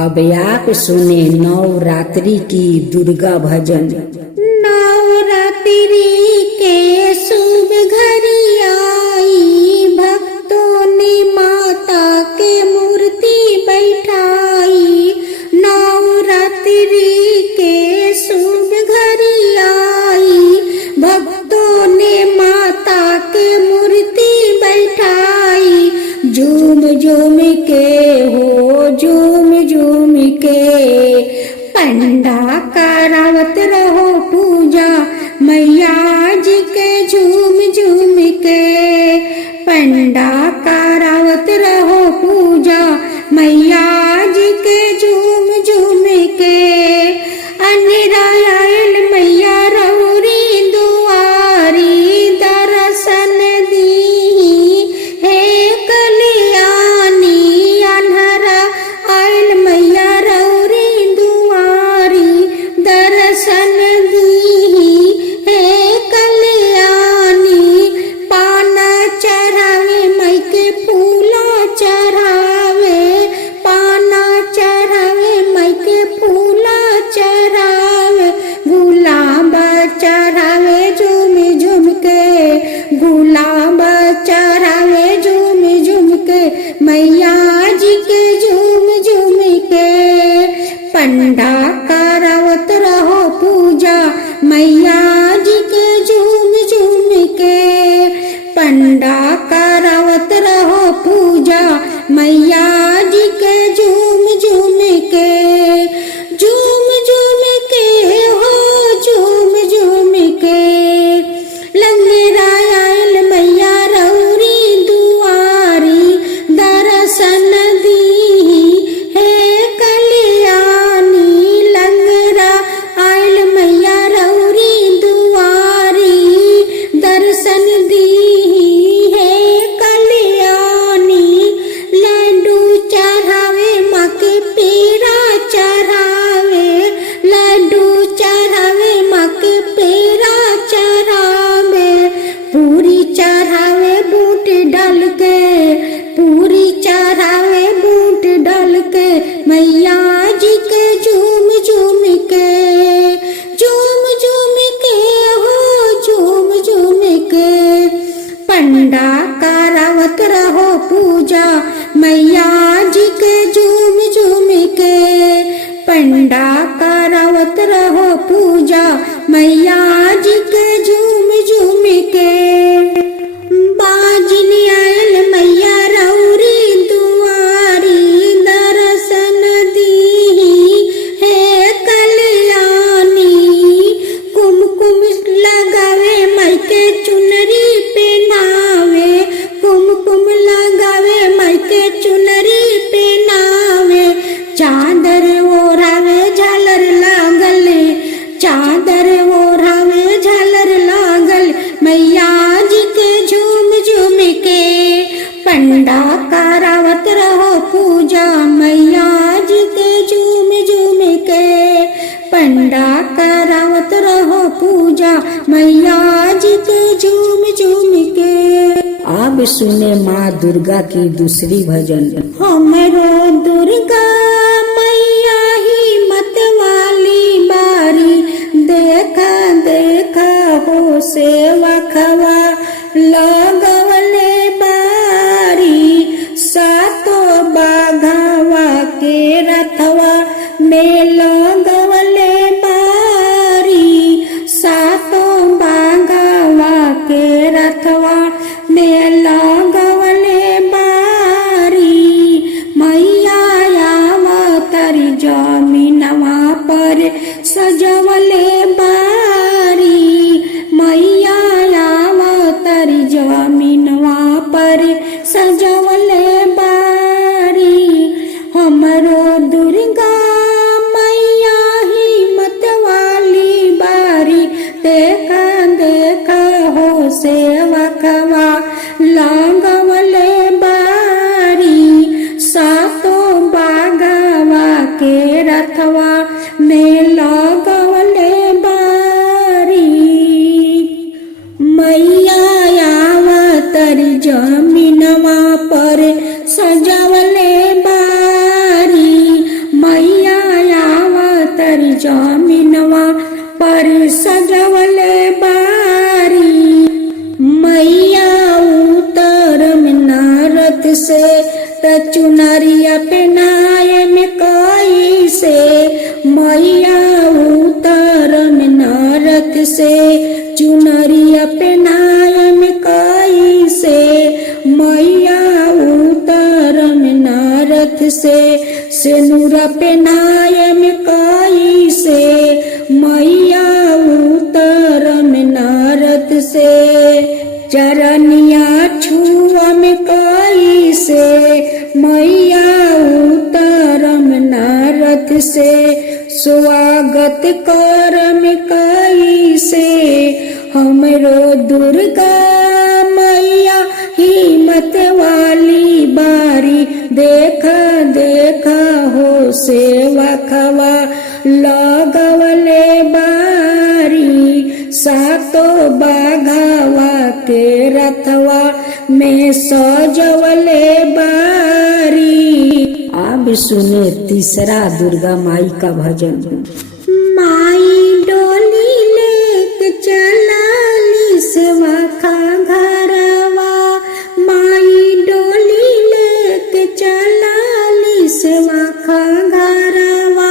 अब आप सुने नवरात्रि की दुर्गा भजन। नवरात्रि के शुभ घड़ी आई, भक्तों ने माता के मूर्ति बैठाई। नवरात्रि के शुभ घड़ी आई, भक्तों ने माता के मूर्ति बैठाई। झूम झूम के हो झूम झूम के पंडा करावत रहो पूजा मैया जी के। झूम झूम के पंडा करावत रहो पूजा मैया जी के। झूम झूम के अनिरायल मैया रौरी दुआरी, दर्शन दी हे कल्याणी। अनहरा आयल मैया रौरी दुआरी, दर्शन दी हे कल्याणी। पाना चढ़ावे मई के फूला चढ़ावे, पाना चढ़ावे मई के फूला चढ़ावे। गुलाब चढ़ावे झूम झूम के, गुलाब चढ़ावे झूम झूम के मैया जी के। झूम झूम के पंडा करावत रहो पूजा मैया जी के। झूम झूम के पंडा करावत रहो पूजा मैया जी के। झूम झूम के झूम झूम के हो झूम झूम के लंगरायल मैया रौरी दुआरी, दर्शन दी हे कल्याणी। लंगरा आयल मैया रौरी दुआरी, दर्शन दी हे कल्याणी। लड्डू चढ़ावे माँ के पेड़ा चढ़ावे, लड्डू चढ़ावे माँ के पेड़ा चढ़ावे। पूरी चढ़ावे बूट डाल के, पूरी चढ़ावे बूट डाल के मैया जी के। झूम झूम के झूम झूम के हो झूम झूम के पंडा करावत रहो पूजा मैया जी के। झूम झूम के पंडा करावत रहो पूजा मैया जी के। झूम झूम के बाजिन आयल मैया रौरी दुआरी, दर्शन दी हे कल्याणी। कुमकुम लगावे मई के चुनरी पहनावे, कुमकुम लगावे मई के चुनरी पहनावे। चादर ओढ़ावे झालर लागल, चादर ओढ़ावे झालर लागल मैया जी के। झूम झूम के पंडा करावत रहो पूजा मैया जी के। झूम झूम के पंडा करावत रहो पूजा मैया जी के। झूम झूम के अब सुने माँ दुर्गा की दूसरी भजन। हमरो दुर्गा मैया ही मत वाली बारी, देखा देखा हो सेवा खवा लगवले बारी। सातो बाघावा के रथवा में लगवले बारी, सातो बाघावा के रथवा में लगवले बारी। मैया आवतरी जमीनवा पर सजवले बारी, मैया आवतरी जमीनवा पर सजवले बारी। हमरो दुर्गा मैया ही मत वाली बारी, देखा देखा हो सेवा खवा लगवले बारी। सातो बाघवा के रथवा में लगवले बारी। मैया आवतरी जमीनवा पर सजवले बारी, पनिया छुअम कैसे मैया उतरम नारद से स्वागत करम कैसे हमरो दुर्गा मैया हिम्मत वाली बारी देखा देखा हो सेवा खवा लगवले बारी सातो बाघावा के रथवा में सजवले बारी। अब सुने तीसरा दुर्गा माई का भजन। माई डोली लेके चलाली सेवा खा घरवा माई डोली लेके चलाली सेवा खा घरवा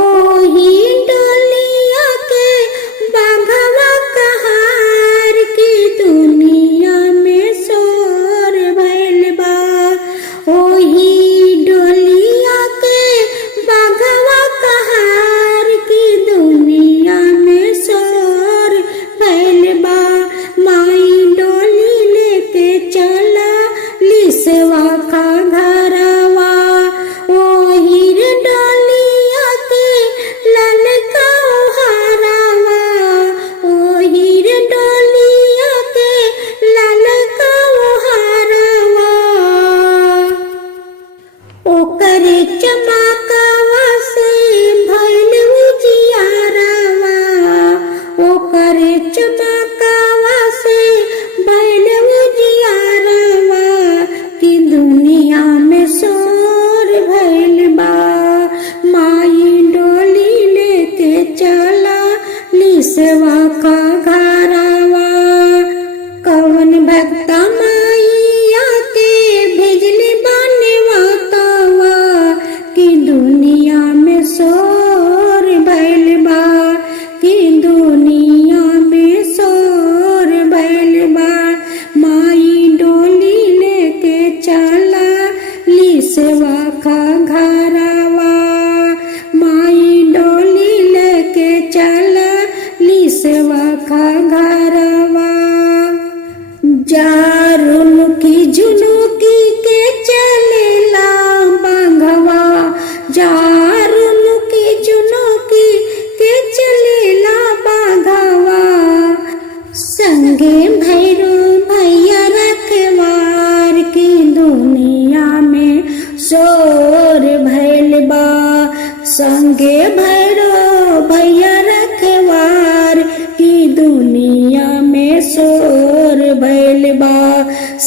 ओही डोलिया के बाघवा कहार की दुनिया में शोर भइल बा ओही डोलिया के बाघवा कहार की दुनिया में शोर भइल बा माई डोली लेके चला ली सेवा खा घरवा ओही डोलिया के ललका हारवा ओही डोलिया के ललका हारवा ओकरे चमकवा से भइल उजियारवा ओकरे चमकवा से भइल उजियारवा कि दुनिया में शोर भइल बा माई डोली लेके चला ली सेवा का घरवा कवन भक्ता माइया के भेजले बनवातवा कि दुनिया में शोर भइल बा कि दुनिया में शोर भइल बा माई डोली लेके चला ली सेवा का घरवा माई डोली लेके चला ली सेवा का घरवा जारुनुकी झुनुकी के चलेला बांघवा जारुनुकी झुनुकी के चलेला बांघवा संगे भैरो भैया रखवार की दुनिया में शोर भइल बा संगे भैरो भैया रखवार की दुनिया में शोर भइल बा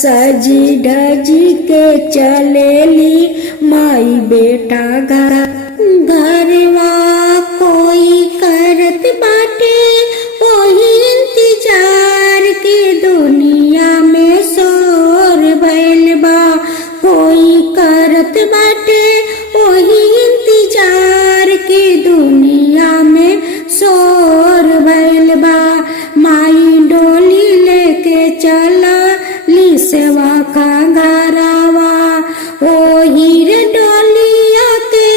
सजी धजी के चलेली माई बेटा घरवा कोई करत बाटे ओही इंतजार की दुनिया में शोर भइल बा कोई करत बाटे ओही इंतजार की दुनिया में शोर भइल बा माई डोली लेके चला ली सेवा का घरवा ओही डोलिया के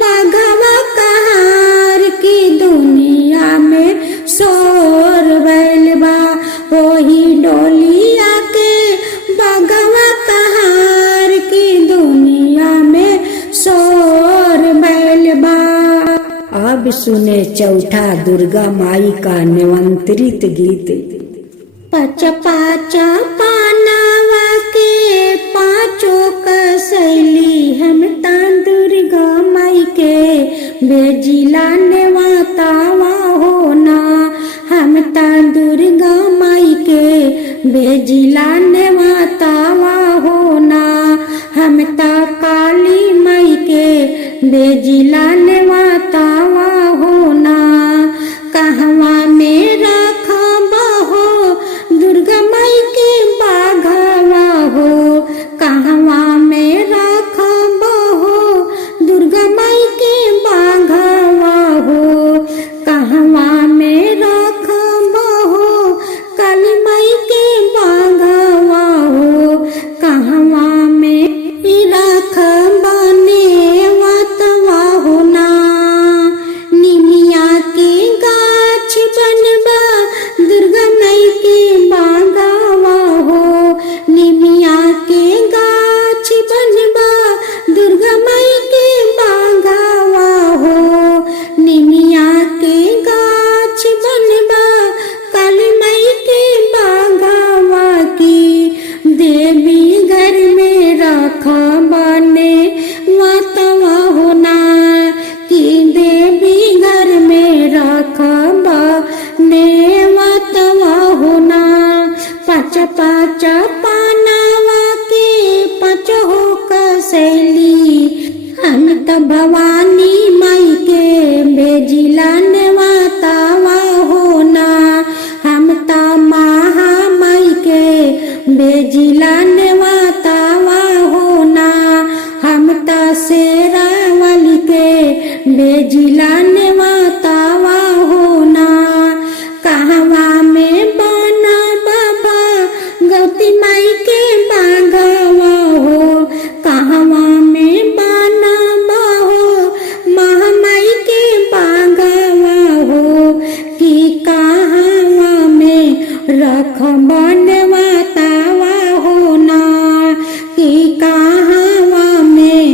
बाघवा कहार की दुनिया में शोर भइल बा ओही डोलिया के बाघवा कहार की दुनिया में शोर भइल बा। अब सुने चौथा दुर्गा माई का निमंत्रित गीत। पच पाचा पानावा के पाँचों कसैली हम तान दुर्गा माई के भेजिला नेवातावा होना हम तान दुर्गा माई के भेजिला नेवातावा होना हम ता काली माई के भेजिला नेवातावा होना कहवा में रखबा हो दुर्गा माई के बाघवा हो कहवा में रखबा हो दुर्गा माई के बाघवा हो कहवा में रखबा हो काली माई के बाघवा हो कहवा में रखबा नेवतवा होना पाचा पाचा पानावा के पाचो हो कसैली हम त भवानी माई के भेजिला नेवातावा होना हम त महा माई के भेजिला नेवातावा होना हम त शेरा वाली के भेजिला नेवातावा होना कहवा में बना बाबा गौती माई के बागवा हो कहवा में बना बाहो महामाई के बागवा हो कि कहवा में रख बनवातावा होना कि कहवा में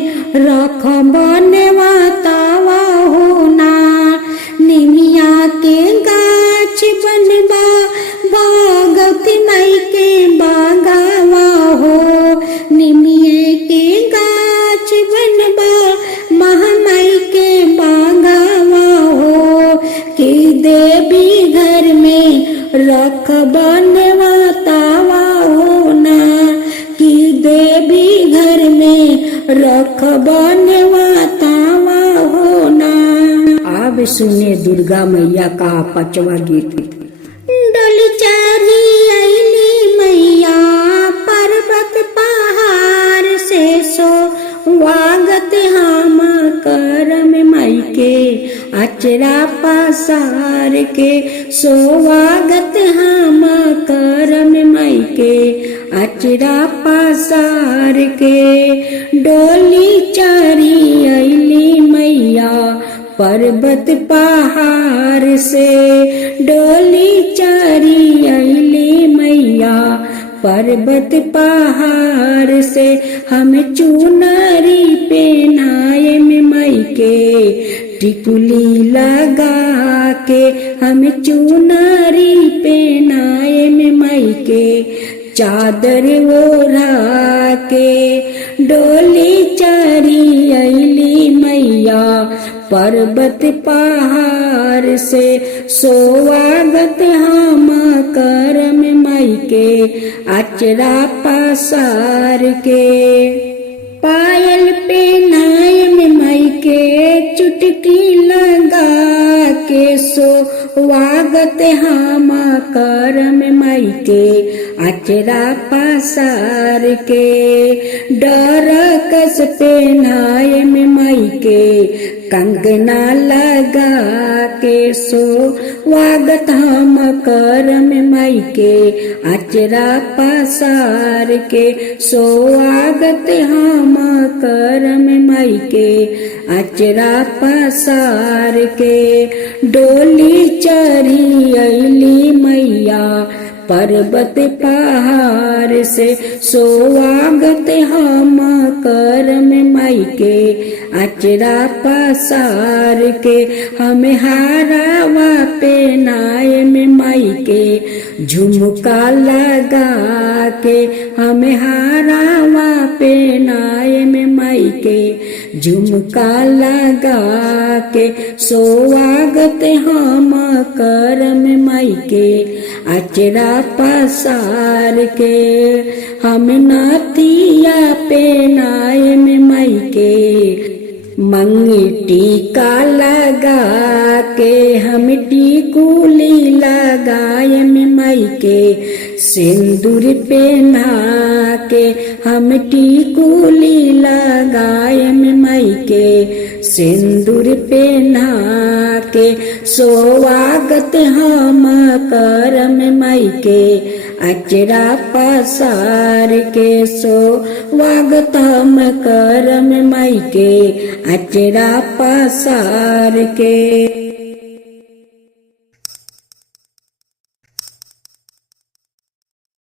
रख बनवातावा होना निमिया के गाछ बनबा भगवती माई के बागवा हो निमिये के गाछ बनबा महामाई के बागवा हो कि देवी घर में रख बनवातावा होना कि देवी घर में रख बनवातावा होना। अब सुने दुर्गा मैया का पांचवा गीत। डोली चली अइली मैया पर्वत पहाड़ से सो स्वागत हम करम माई के अचरा पसार के स्वागत हम करम माई के अचरा पसार के डोली चढ़ी अइली मैया पर्वत पहाड़ से डोली चढ़ी अइली मैया पर्वत पहाड़ से हम चुनरी पहनाए में माई के टिकुली लगा के हम चुनरी पहनाए में माई के चादर ओढ़ा के डोली चढ़ी अइली मैया पर्वत पहाड़ से स्वागत हम करम माई के अचरा पसार के पायल पहनाए में माई के चुटकी लगा के स्वागत हम करम माई के अचरा पसार के डर कस पहनाए में माई के कंगना लगा के स्वागत हम करम माई के अचरा पसार के स्वागत हम करम माई के अचरा पसार के डोली चढ़ी अइली मैया पर्वत पहाड़ से स्वागत हम करम माई के अचरा पसार के हम हारावा पहनाए में माई के झुमका लगा के हम हारावा पहनाए में माई के झुमका लगा के स्वागत हम करम माई के अचरा पसार के हम नाथिया पहनाए में माई के मंगी टीका लगा के हम टीकुली लगाए में माई के सिंदूर पहना के हम टीकुली लगाए में माई के सिंदूर पहना के स्वागत हम करम माई के अचरा पसार के स्वागत हम करम माई के अचरा पसार के।